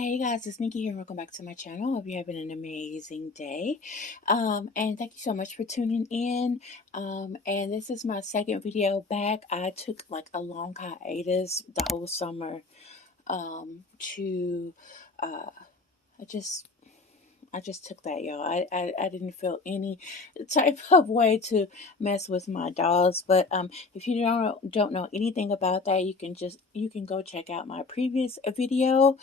Hey guys, it's Nikki here. Welcome back to my channel. Hope you're having an amazing day. And thank you so much for tuning in. And this is my second video back. I took like a long hiatus the whole summer to I just I just took that, y'all. I didn't feel any type of way to mess with my dolls. But if you don't know anything about that, you can go check out my previous video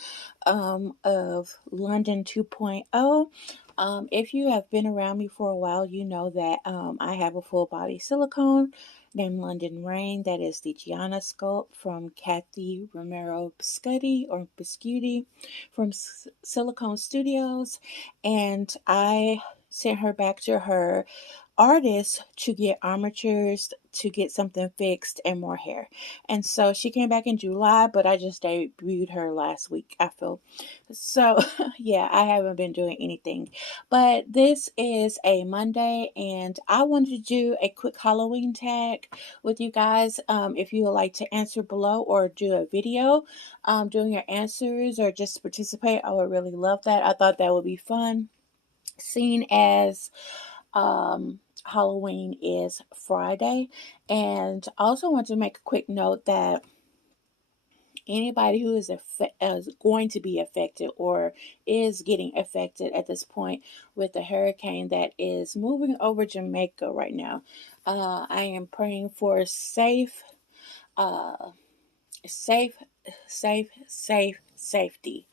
of London 2.0. If you have been around me for a while, you know that I have a full body silicone named London Rain. That is the Gianna sculpt from Kathy Romero Biscuiti from Silicone Studios, and I sent her back to her artist to get armatures, to get something fixed, and more hair. And so she came back in July, but I just debuted her last week, I feel. So yeah, I haven't been doing anything. But this is a Monday, and I wanted to do a quick Halloween tag with you guys. If you would like to answer below or do a video doing your answers or just participate, I would really love that. I thought that would be fun. Seeing as Halloween is Friday. And I also want to make a quick note that anybody who is going to be affected or is getting affected at this point with the hurricane that is moving over Jamaica right now, I am praying for uh, safe, safety,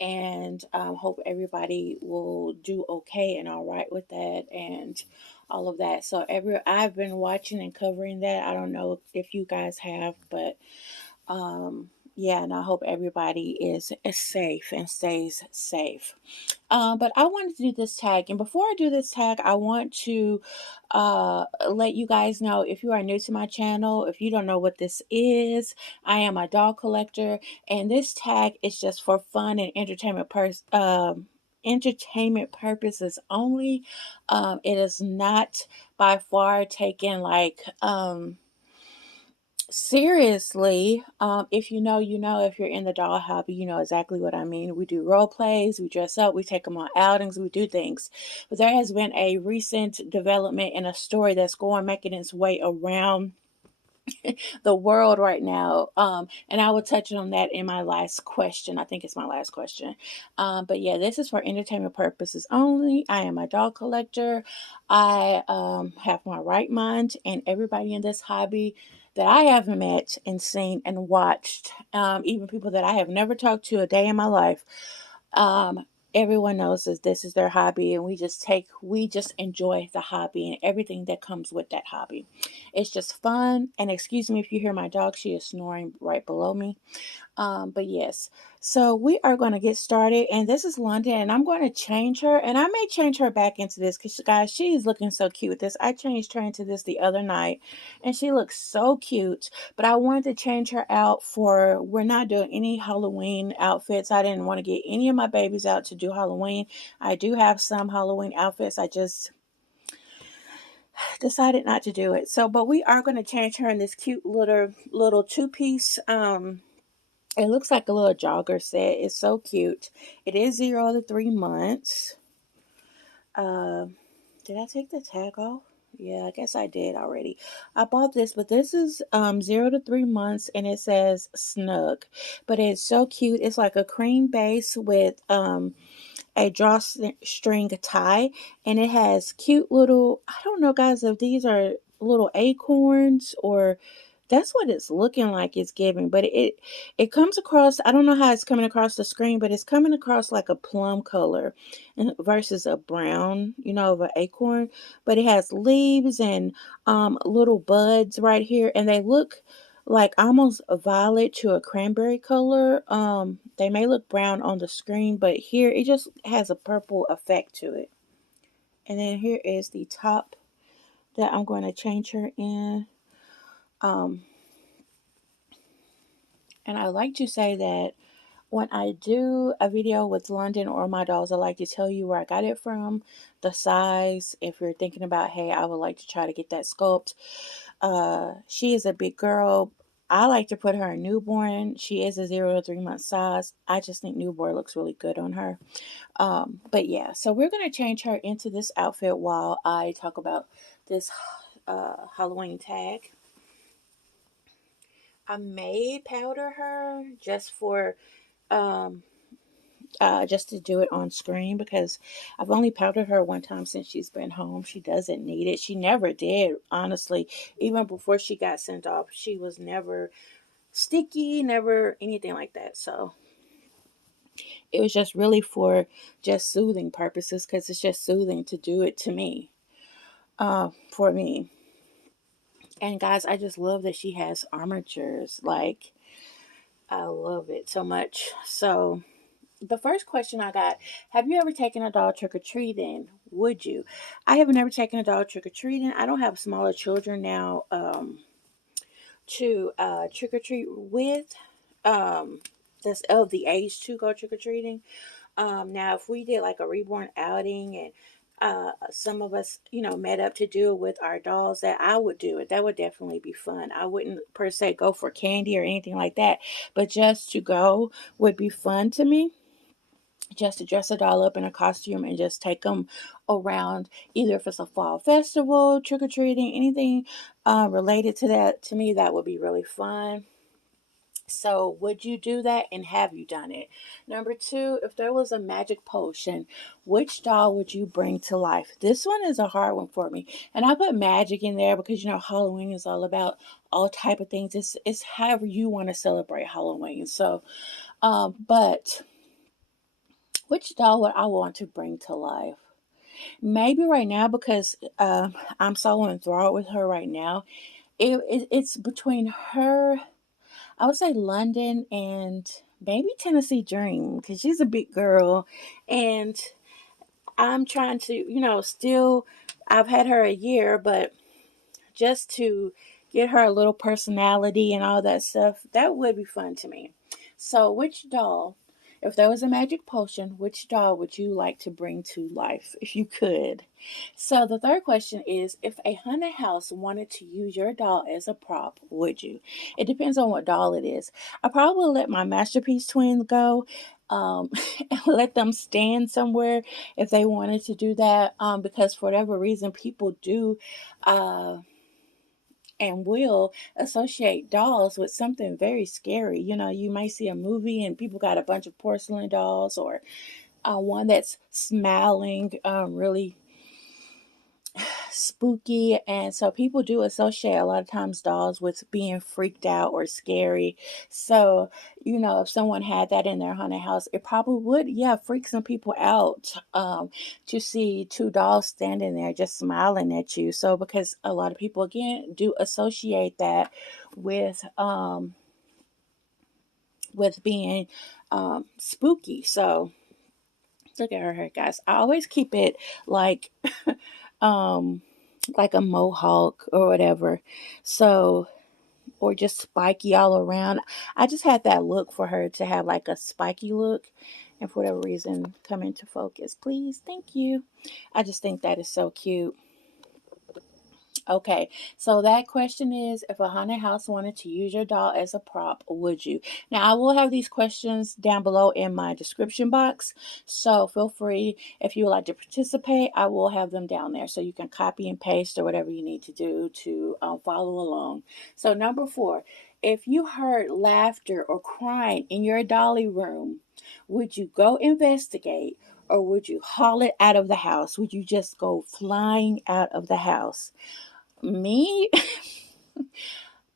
and hope everybody will do okay and all right with that and all of that. So I've been watching and covering that. I don't know if you guys have, but yeah, and I hope everybody is safe and stays safe. But I wanted to do this tag, and before I do this tag, I want to let you guys know, if you are new to my channel, if you don't know what this is, I am a doll collector, and this tag is just for fun and entertainment purposes only. It is not by far taken like seriously. If you know, you know. If you're in the doll hobby, you know exactly what I mean. We do role plays, we dress up, we take them on outings, we do things. But there has been a recent development in a story that's making its way around the world right now. And I will touch on that in my last question. I think it's my last question. But yeah, this is for entertainment purposes only. I am a doll collector. I have my right mind, and everybody in this hobby that I have met and seen and watched, even people that I have never talked to a day in my life, um, everyone knows that this is their hobby, and we just enjoy the hobby and everything that comes with that hobby. It's just fun. And excuse me if you hear my dog, she is snoring right below me. But yes, so we are going to get started, and this is London, and I'm going to change her, and I may change her back into this because, guys, she is looking so cute with this. I changed her into this the other night, and she looks so cute, but I wanted to change her out for, we're not doing any Halloween outfits. I didn't want to get any of my babies out to do Halloween. I do have some Halloween outfits. I just decided not to do it. So, but we are going to change her in this cute little two-piece it looks like a little jogger set. It's so cute. It is 0 to 3 months. Uh, did I take the tag off? Yeah, I guess I did already. I bought this, but this is 0 to 3 months, and it says snug. But it's so cute. It's like a cream base with a drawstring tie, and it has cute little, I don't know, guys, if these are little acorns or that's what it's looking like it's giving. But it comes across, I don't know how it's coming across the screen, but it's coming across like a plum color and versus a brown, of an acorn. But it has leaves and little buds right here, and they look like almost a violet to a cranberry color. They may look brown on the screen, but here it just has a purple effect to it. And then here is the top that I'm going to change her in. Um, and I like to say that when I do a video with London or my dolls, I like to tell you where I got it from, the size. If you're thinking about, hey, I would like to try to get that sculpt. She is a big girl. I like to put her in newborn. She is a 0 to 3 month size. I just think newborn looks really good on her. But yeah, so we're gonna change her into this outfit while I talk about this Halloween tag. I may powder her um just to do it on screen because I've only powdered her one time since she's been home. She doesn't need it. She never did, honestly. Even before she got sent off, she was never sticky, never anything like that. So it was just really for just soothing purposes because it's just soothing to do it to me, for me. And guys, I just love that she has armatures. Like, I love it so much. So the first question I got, have you ever taken a dog trick or treating? Would you? I have never taken a dog trick or treating. I don't have smaller children now to trick or treat with. That's of the age to go trick or treating. Now, if we did like a reborn outing and some of us, met up to do it with our dolls, that I would do it. That would definitely be fun. I wouldn't per se go for candy or anything like that, but just to go would be fun to me. Just to dress a doll up in a costume and just take them around, either if it's a fall festival, trick or treating, anything related to that. To me, that would be really fun. So, would you do that and have you done it? Number two, if there was a magic potion, which doll would you bring to life? This one is a hard one for me. And I put magic in there because Halloween is all about all type of things. It's however you want to celebrate Halloween. So, but which doll would I want to bring to life? Maybe right now because I'm so enthralled with her right now. It's between her, I would say London and maybe Tennessee Dream because she's a big girl, and I'm trying to, still. I've had her a year, but just to get her a little personality and all that stuff, that would be fun to me. So, which doll, if there was a magic potion, which doll would you like to bring to life if you could? So, the third question is, if a haunted house wanted to use your doll as a prop, would you? It depends on what doll it is. I probably let my masterpiece twins go. Um, and let them stand somewhere if they wanted to do that. Because for whatever reason, people do uh, and will associate dolls with something very scary. You might see a movie and people got a bunch of porcelain dolls, or one that's smiling, really spooky. And so people do associate a lot of times dolls with being freaked out or scary. So, if someone had that in their haunted house, it probably would, yeah, freak some people out to see two dolls standing there just smiling at you. So, because a lot of people, again, do associate that with, being spooky. So, look at her hair, guys. I always keep it like, um, like a mohawk or whatever. So, or just spiky all around. I just had that look for her to have like a spiky look. And for whatever reason, come into focus, please. Thank you. I just think that is so cute. Okay, so that question is, if a haunted house wanted to use your doll as a prop, would you? Now, I will have these questions down below in my description box, so feel free if you would like to participate. I will have them down there so you can copy and paste or whatever you need to do to follow along. So, number four, if you heard laughter or crying in your dolly room, would you go investigate? Or would you haul it out of the house? Would you just go flying out of the house? Me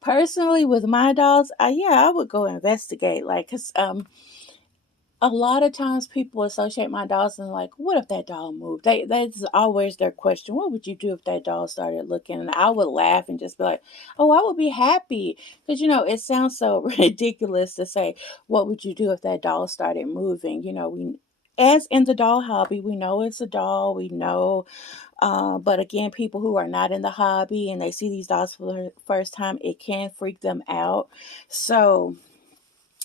personally, with my dolls, yeah, I would go investigate. Like, cause a lot of times people associate my dolls and like, what if that doll moved? That's always their question. What would you do if that doll started looking? And I would laugh and just be like, oh, I would be happy because it sounds so ridiculous to say, what would you do if that doll started moving? We. As in the doll hobby, we know it's a doll. We know but again, people who are not in the hobby and they see these dolls for the first time, it can freak them out. So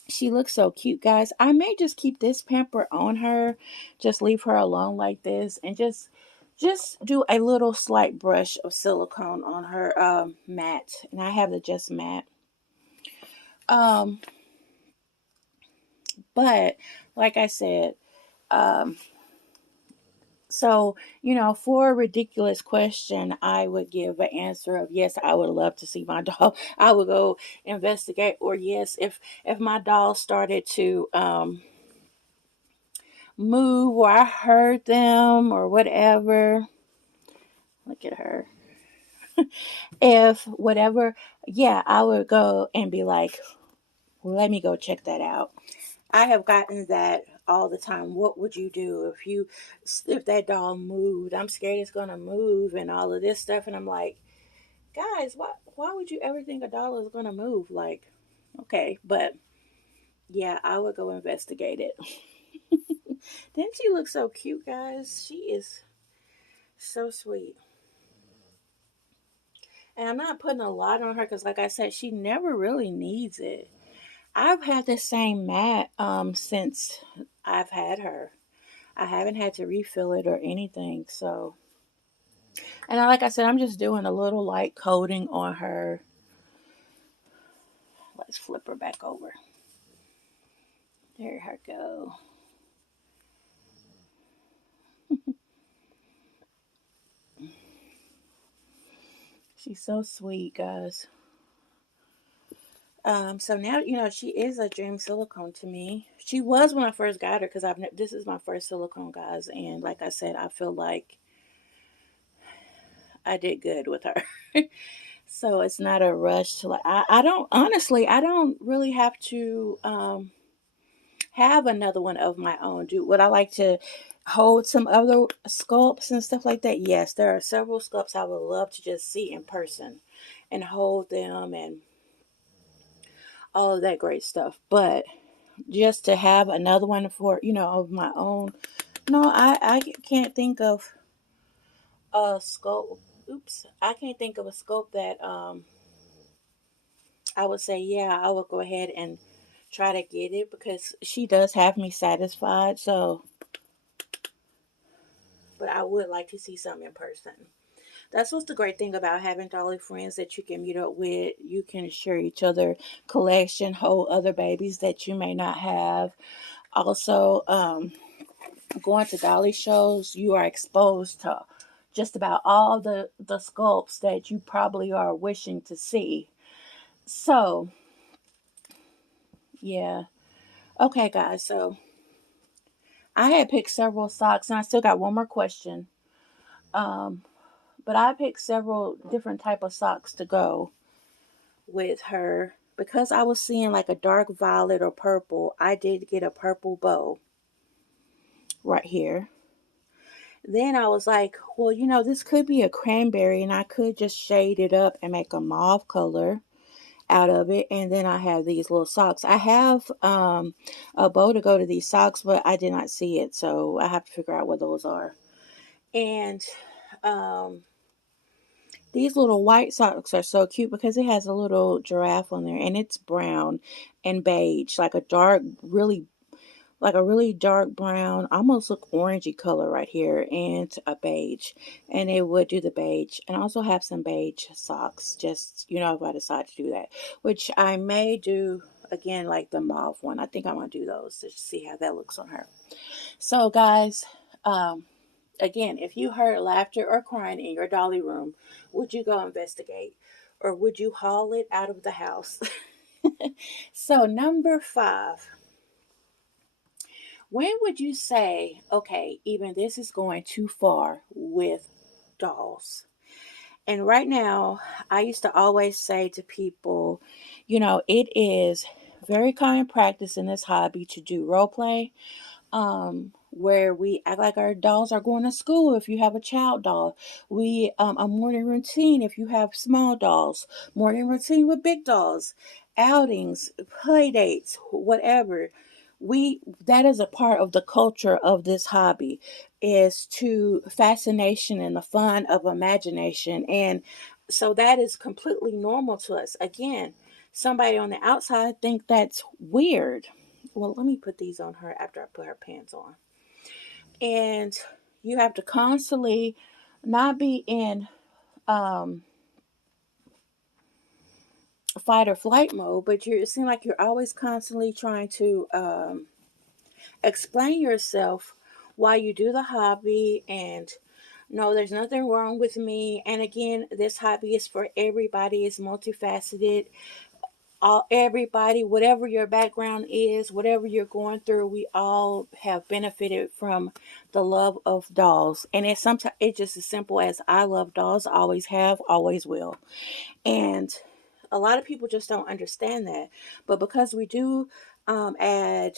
she looks so cute, guys. I may just keep this pamper on her, just leave her alone like this, and just do a little slight brush of silicone on her matte. And I have the Just Matte. Um, but like I said, um, so, for a ridiculous question, I would give an answer of yes, I would love to see my doll. I would go investigate, or yes, if my doll started to move, or I heard them, or whatever. Look at her. If whatever, yeah, I would go and be like, let me go check that out. I have gotten that all the time. What would you do if that doll moved? I'm scared it's gonna move and all of this stuff. And I'm like, guys, why would you ever think a doll is gonna move? Like, okay, but yeah, I would go investigate it. Didn't she look so cute, guys? She is so sweet. And I'm not putting a lot on her because, like I said, she never really needs it. I've had the same mat since I've had her. I haven't had to refill it or anything. So, and like I said, I'm just doing a little light coating on her. Let's flip her back over. There her go. She's so sweet, guys. So now she is a dream silicone to me. She was when I first got her because this is my first silicone, guys, and like I said, I feel like I did good with her. So it's not a rush to like. I don't honestly. I don't really have to have another one of my own. Would I like to hold some other sculpts and stuff like that? Yes, there are several sculpts I would love to just see in person and hold them and all of that great stuff. But just to have another one for of my own, no, I can't think of a sculpt. Oops, I can't think of a sculpt that I would say yeah I would go ahead and try to get it because she does have me satisfied. So, but I would like to see some in person. That's what's the great thing about having dolly friends that you can meet up with. You can share each other collection, hold other babies that you may not have. Also, going to dolly shows, you are exposed to just about all the sculpts that you probably are wishing to see. So, yeah. Okay, guys. So I had picked several socks, and I still got one more question. Um, but I picked several different type of socks to go with her because I was seeing like a dark violet or purple. I did get a purple bow right here. Then I was like, well, this could be a cranberry, and I could just shade it up and make a mauve color out of it. And then I have these little socks. I have a bow to go to these socks, but I did not see it, so I have to figure out what those are. And um, these little white socks are so cute because it has a little giraffe on there, and it's brown and beige, like a dark, really dark brown, almost look orangey color right here, and a beige. And it would do the beige, and also have some beige socks. Just if I decide to do that, which I may do again, like the mauve one. I think I'm gonna do those to see how that looks on her. So, guys, again, if you heard laughter or crying in your dolly room, would you go investigate? Or would you haul it out of the house? So, number 5. When would you say, okay, even this is going too far with dolls? And right now, I used to always say to people, it is very common practice in this hobby to do role play, where we act like our dolls are going to school if you have a child doll. We a morning routine if you have small dolls, morning routine with big dolls, outings, play dates, whatever. We That is a part of the culture of this hobby, is to fascination and the fun of imagination. And so that is completely normal to us. Again, somebody on the outside think that's weird. Well, let me put these on her after I put her pants on. And you have to constantly not be in um, fight or flight mode, but it seems like you're always constantly trying to explain yourself why you do the hobby, and no, there's nothing wrong with me. And again, this hobby is for everybody. It's multifaceted. All everybody, whatever your background is, whatever you're going through, we all have benefited from the love of dolls. And it's sometimes it's just as simple as I love dolls, always have, always will. And a lot of people just don't understand that. But because we do add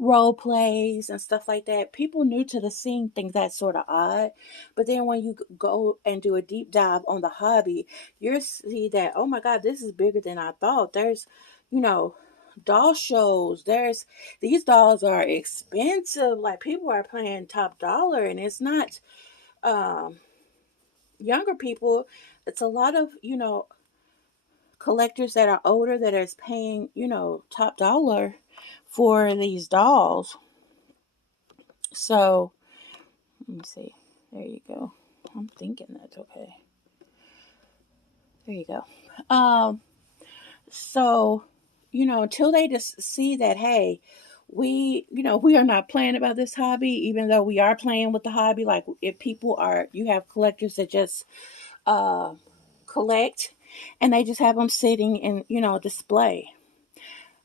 role plays and stuff like that, people new to the scene think that's sort of odd. But then when you go and do a deep dive on the hobby, you see that, oh my God, this is bigger than I thought. There's, you know, doll shows. There's these dolls are expensive. Like people are paying top dollar, and it's not um younger people. It's a lot of, collectors that are older that is paying, top dollar for these dolls. So let me see. There you go. I'm thinking that's okay. There you go. So, until they just see that, hey, we are not playing about this hobby, even though we are playing with the hobby. Like if you have collectors that just uh, collect, and they just have them sitting in, display.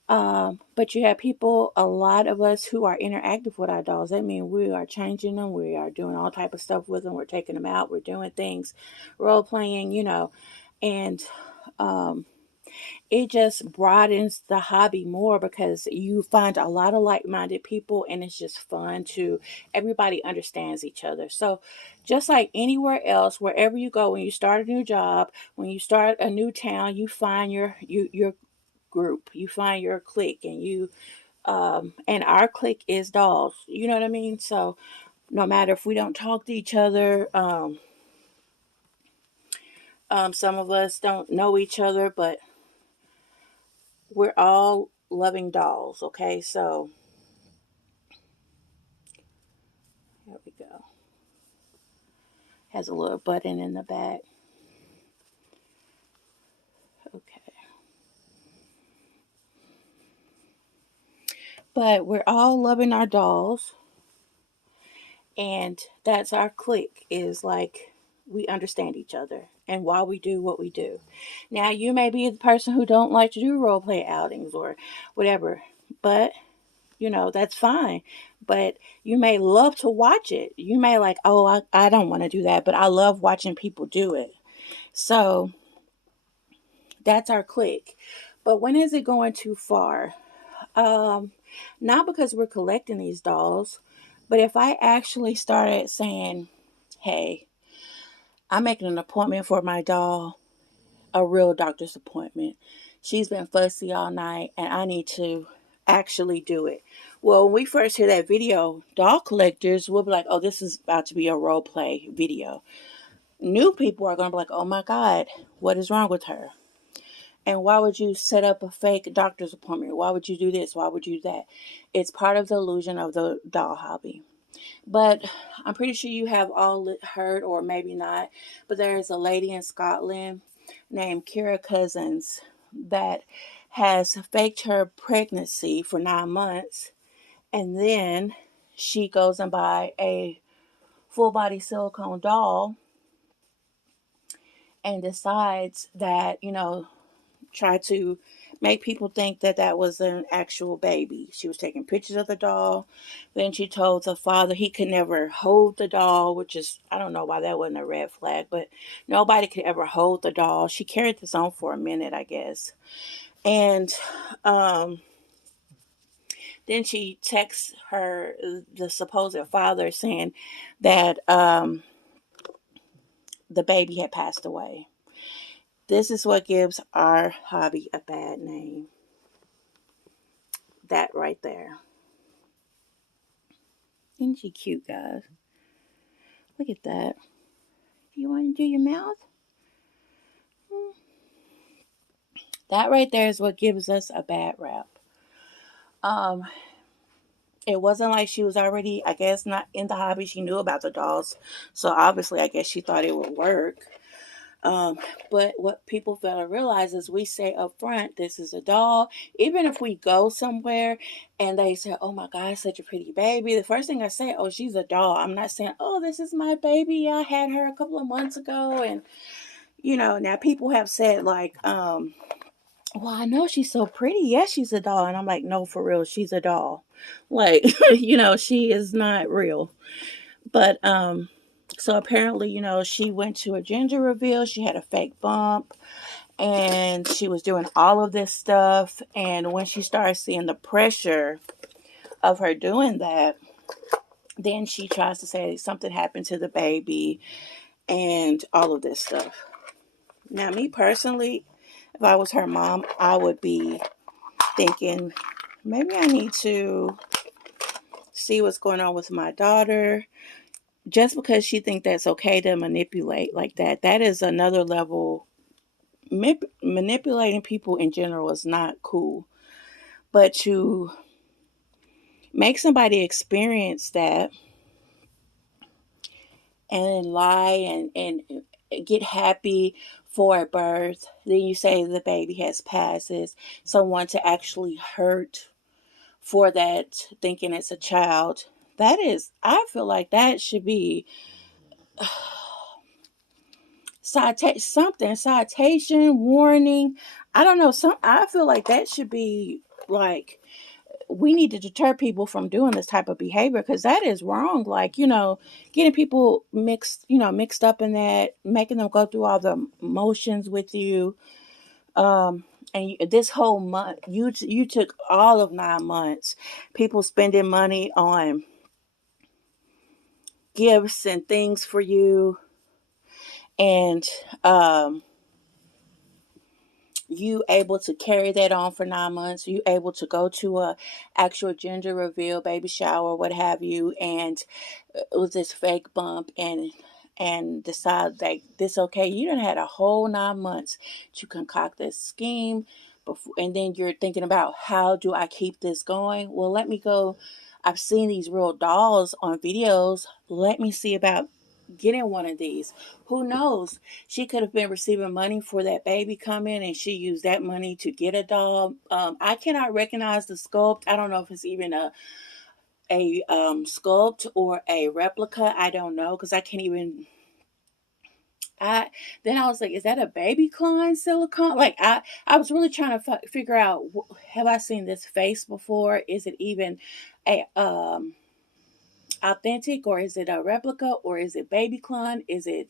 But you have people, a lot of us who are interactive with our dolls. That means we are changing them. We are doing all type of stuff with them. We're taking them out. We're doing things, role playing, and um, it just broadens the hobby more because you find a lot of like-minded people, and it's just fun to everybody understands each other. So just like anywhere else, wherever you go, when you start a new job, when you start a new town, you find your group, you find your clique, and our clique is dolls. You know what I mean? So no matter if we don't talk to each other, some of us don't know each other, but we're all loving dolls. Okay, so here we go. Has a little button in the back. Okay, but we're all loving our dolls, and that's our clique. Is like we understand each other and why we do what we do. Now you may be the person who don't like to do role play outings or whatever, but that's fine. But you may love to watch it. You may like, oh, I don't want to do that, but I love watching people do it. So that's our clique. But when is it going too far? Um, Not because we're collecting these dolls, but if I actually started saying, hey, I'm making an appointment for my doll, a real doctor's appointment. She's been fussy all night, and I need to actually do it. Well, when we first hear that video, doll collectors will be like, oh, this is about to be a role play video. New people are going to be like, oh my God, what is wrong with her? And why would you set up a fake doctor's appointment? Why would you do this? Why would you do that? It's part of the illusion of the doll hobby. But I'm pretty sure you have all heard, or maybe not, but there is a lady in Scotland named Kira Cousins that has faked her pregnancy for 9 months, and then she goes and buy a full body silicone doll and decides that, try to make people think that that was an actual baby. She was taking pictures of the doll. Then she told the father he could never hold the doll, which is, I don't know why that wasn't a red flag, but nobody could ever hold the doll. She carried this on for a minute, I guess. And um, then she texts the supposed father, saying that the baby had passed away. This is what gives our hobby a bad name. That right there. Isn't she cute, guys? Look at that. Do you want to do your mouth? That right there is what gives us a bad rap. Um, it wasn't like she was already, I guess, not in the hobby. She knew about the dolls. So obviously, I guess she thought it would work. Um, but what people fail to realize is we say up front, this is a doll. Even if we go somewhere and they say, oh my God, such a pretty baby, the first thing I say, oh, she's a doll. I'm not saying, oh, this is my baby. I had her a couple of months ago. And, now people have said, like, well, I know she's so pretty. Yes, she's a doll. And I'm like, no, for real, she's a doll. Like, she is not real. But so apparently, she went to a gender reveal. She had a fake bump and she was doing all of this stuff. And when she started seeing the pressure of her doing that, then she tries to say something happened to the baby and all of this stuff. Now, me personally, if I was her mom, I would be thinking maybe I need to see what's going on with my daughter. Just because she think that's okay to manipulate like that, that is another level. Manipulating people in general is not cool. But to make somebody experience that and lie and get happy for a birth, then you say the baby has passes, someone to actually hurt for that, thinking it's a child, that is, I feel like that should be citation, warning. I don't know. I feel like that should be like, we need to deter people from doing this type of behavior because that is wrong. Like, getting people mixed up in that, making them go through all the motions with you. And this whole month, you took all of 9 months, people spending money on gifts and things for you, and you able to carry that on for 9 months, you able to go to a actual gender reveal, baby shower, what have you, and with this fake bump and decide like this, okay, you done had a whole 9 months to concoct this scheme before, and then you're thinking about how do I keep this going. Well, let me go, I've seen these real dolls on videos, let me see about getting one of these. Who knows, she could have been receiving money for that baby coming and she used that money to get a doll. I cannot recognize the sculpt. I don't know if it's even a sculpt or a replica. I don't know because I can't even. I Then I was like, is that a baby Klein silicone? Like I was really trying to figure out, have I seen this face before? Is it even a authentic, or is it a replica, or is it baby Klein? Is it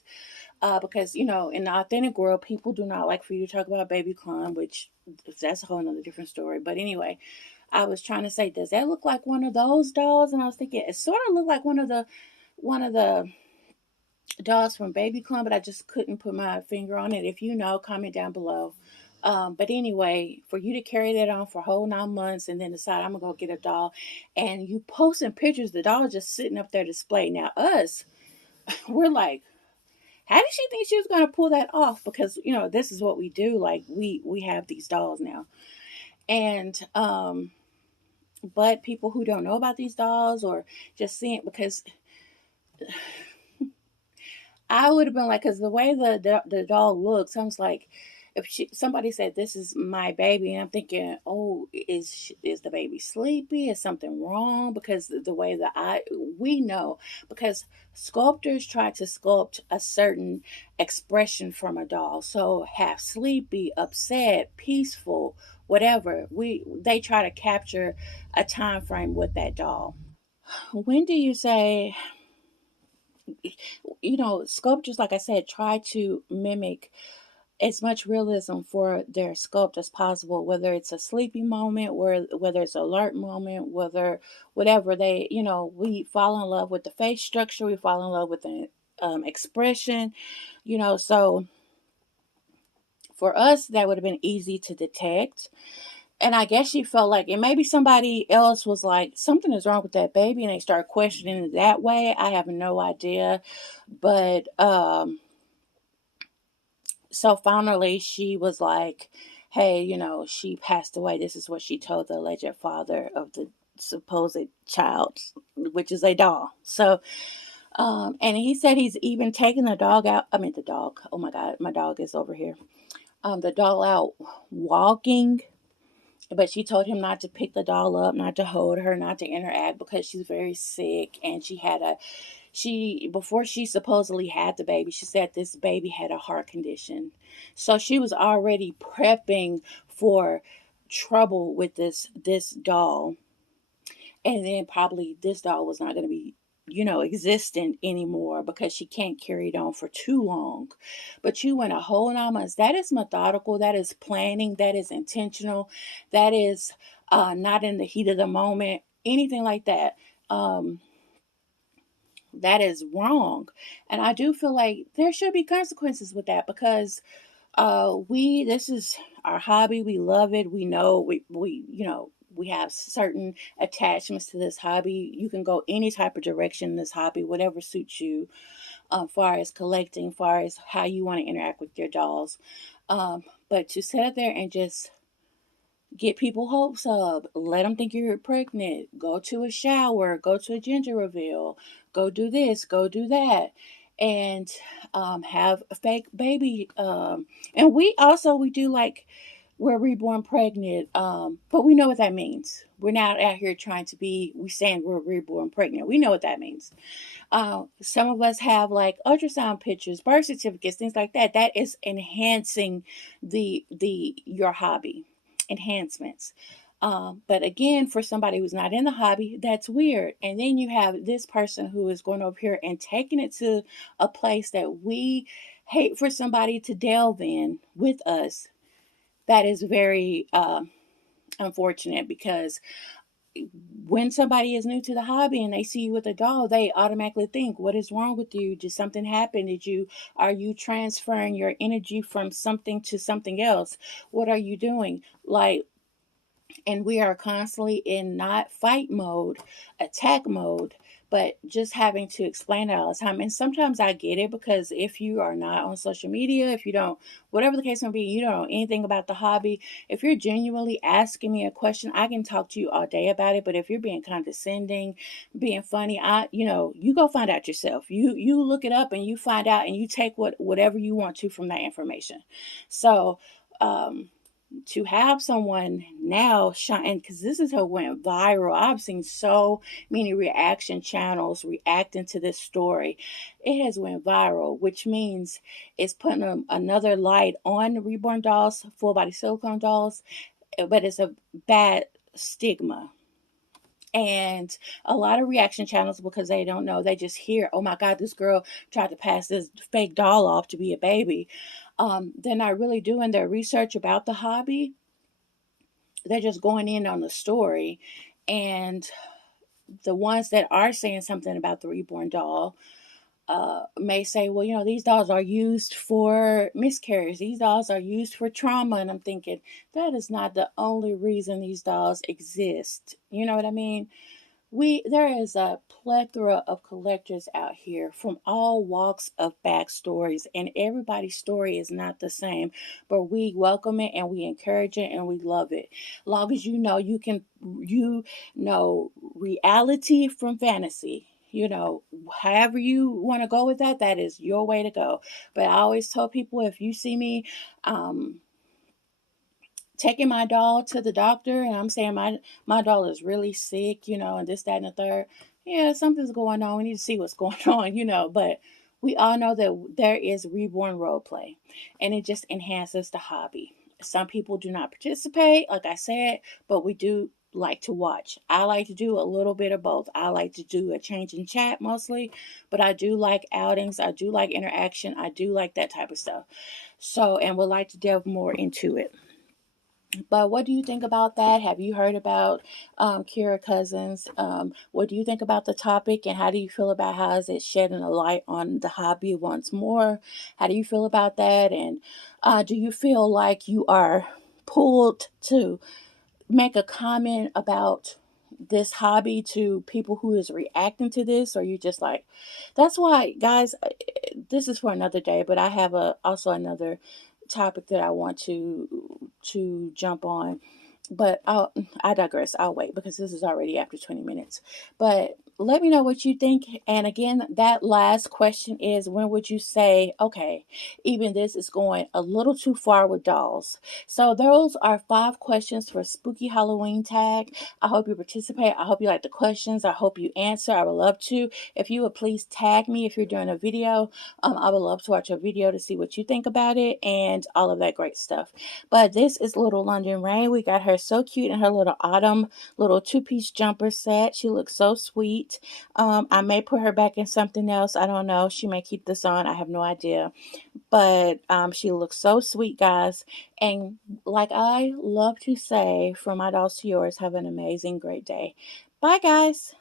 because in the authentic world, people do not like for you to talk about baby Klein, which that's a whole nother different story. But anyway, I was trying to say, does that look like one of those dolls? And I was thinking it sort of looked like one of the dolls from Baby Club, but I just couldn't put my finger on it. If you know, comment down below. But anyway, for you to carry that on for a whole 9 months and then decide I'm gonna go get a doll, and you posting pictures, the doll just sitting up there displayed. Now us, we're like, how did she think she was gonna pull that off? Because this is what we do. Like we have these dolls now, and but people who don't know about these dolls or just seeing, because I would have been like, because the way the doll looks, I was like, if somebody said this is my baby, and I'm thinking, oh, is the baby sleepy? Is something wrong? Because the way that we know, because sculptors try to sculpt a certain expression from a doll, so half sleepy, upset, peaceful, whatever. They try to capture a time frame with that doll. When do you say, sculptors, like I said, try to mimic as much realism for their sculpt as possible, whether it's a sleepy moment, whether it's an alert moment, whatever we fall in love with the face structure, we fall in love with the expression, so for us, that would have been easy to detect. And I guess she felt like, and maybe somebody else was like, something is wrong with that baby, and they start questioning it that way. I have no idea. But so finally she was like, hey, she passed away. This is what she told the alleged father of the supposed child, which is a doll. So And he said he's even taken the dog out. I mean, the dog. Oh my God, my dog is over here. The dog out walking, but she told him not to pick the doll up, not to hold her, not to interact because she's very sick. And she before she supposedly had the baby, she said this baby had a heart condition. So she was already prepping for trouble with this doll. And then probably this doll was not going to be, existent anymore because she can't carry it on for too long. But you went a whole 9 months. That is methodical. That is planning. That is intentional. That is not in the heat of the moment. Anything like that. That is wrong. And I do feel like there should be consequences with that because we this is our hobby. We love it. We know we have certain attachments to this hobby. You can go any type of direction in this hobby, whatever suits you, far as collecting, far as how you want to interact with your dolls. But to sit there and just get people hopes up, let them think you're pregnant, go to a shower, go to a gender reveal, go do this, go do that, and have a fake baby. And we do like we're reborn pregnant, but we know what that means. We're not out here trying to be, we saying we're reborn pregnant. We know what that means. Some of us have like ultrasound pictures, birth certificates, things like that. That is enhancing the your hobby enhancements. But again, for somebody who's not in the hobby, that's weird. And then you have this person who is going over here and taking it to a place that we hate for somebody to delve in with us. That is very unfortunate because when somebody is new to the hobby and they see you with a doll, they automatically think, what is wrong with you? Did something happen? Are you transferring your energy from something to something else? What are you doing? Like, and we are constantly in not fight mode, attack mode, but just having to explain it all the time. And sometimes I get it because if you are not on social media, if you don't, whatever the case may be, you don't know anything about the hobby. If you're genuinely asking me a question, I can talk to you all day about it. But if you're being condescending, being funny, you go find out yourself. You look it up and you find out and you take whatever you want to from that information. So, to have someone now shine, because this is how it went viral. I've seen so many reaction channels reacting to this story. It has went viral, which means it's putting another light on reborn dolls, full body silicone dolls, but it's a bad stigma. And a lot of reaction channels, because they don't know, they just hear, oh my God, this girl tried to pass this fake doll off to be a baby. They're not really doing their research about the hobby. They're just going in on the story. And the ones that are saying something about the reborn doll may say, well, these dolls are used for miscarriage. These dolls are used for trauma. And I'm thinking, that is not the only reason these dolls exist. You know what I mean? There is a plethora of collectors out here from all walks of backstories, and everybody's story is not the same, but we welcome it and we encourage it and we love it. Long as you know reality from fantasy. However you want to go with that, that is your way to go. But I always tell people, if you see me taking my doll to the doctor and I'm saying my doll is really sick, and this, that, and the third. Yeah, something's going on. We need to see what's going on. But we all know that there is reborn role play and it just enhances the hobby. Some people do not participate, like I said, but we do like to watch. I like to do a little bit of both. I like to do a change in chat mostly, but I do like outings. I do like interaction. I do like that type of stuff. So, and would like to delve more into it. But what do you think about that? Have you heard about Kira Cousins? What do you think about the topic, and how do you feel about how is it shedding a light on the hobby once more? How do you feel about that? And do you feel like you are pulled to make a comment about this hobby to people who is reacting to this, or you just like, that's why, guys, this is for another day, but I have also another topic that I want to jump on. But I digress. I'll wait because this is already after 20 minutes. But let me know what you think. And again, that last question is, when would you say, okay, even this is going a little too far with dolls? So those are 5 questions for Spooky Halloween Tag. I hope you participate. I hope you like the questions. I hope you answer. I would love to. If you would please tag me if you're doing a video. I would love to watch a video to see what you think about it and all of that great stuff. But this is Little London Rain. We got her so cute in her little autumn little two-piece jumper set. She looks so sweet. I may put her back in something else. I don't know. She may keep this on. I have no idea. But she looks so sweet, guys. And like I love to say, from my dolls to yours, have an amazing, great day. Bye, guys.